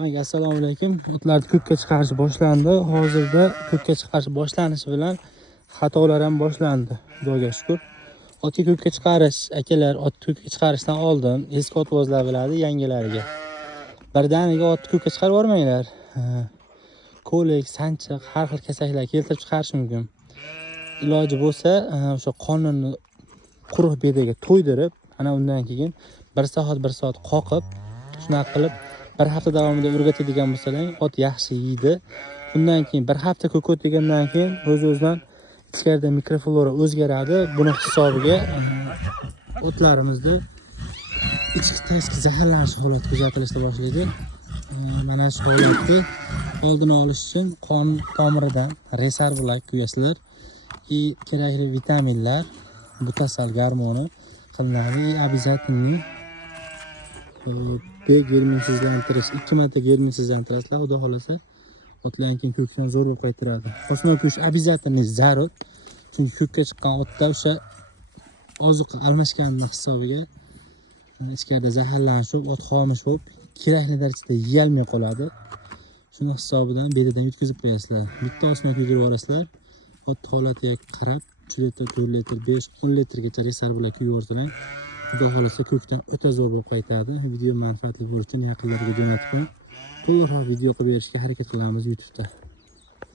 Assalomu alaykum. O'tlarni ko'kka chiqarish boshlandi. Hozirda ko'kka chiqarish boshlanishi bilan xatolar ham boshlandi. Xudoga shukr. Otga ko'kka chiqarish, akalar, otni ko'kka chiqarishdan oldin eski otvozlar biladi, yangilariga. Birdaniga otni ko'kka chiqarib yormanglar. Ko'lik, sanchiq, har xil kasalliklar keltirib chiqarish mumkin. Iloji bo'lsa, o'sha qonunni quruq bedaga to'ydirib, ana undan keyin 1 soat qoqib, shunaqa qilib bir hafta davomida o'rgatadigan bo'lsalar, ot yaxshi yeydi. Undan keyin bir hafta ko'k o'tgandan keyin o'z-o'zidan ichkarida mikroflora o'zgaradi. Buni hisobiga o'tlarimizda ichki-tashqi zaharlanish holati kuzatilishni boshlaydi. Mana shu holatni oldini olish uchun qon tomiridan reservlar quyasizlar. Kerakli vitaminlar, butasal gormoni qilinadi. Обязательно germinsizlantirish 2 marta germinsizlantirasizlar. Xudo xolasa otlardan keyin ko'kdan zo'r bo'lib qaytaradi. Osmon kuyish обязательно zarur. Chunki ko'kka chiqqan otda o'sha oziq almashganning hisobiga ichkarida zaharlanish bo'lib, ot xomish bo'lib, kerakli darajada yeyolmay qoladi. Shuni hisobidan belidan yutkazib qo'yasizlar. Bitta osmon kuydirib yuborasizlar. Ot holatiga qarab 3 litr, 4 litr, 5, 10 litrgacha reservlar kuyib yuborsalar, xudo xolasa ko'kdan o'ta zo'r bo'lib qaytadi. Video manfaatli bo'lishi uchun yaqinlarga jo'natib qo'ying. To'liqroq video qilib berishga harakat qilamiz YouTube'da.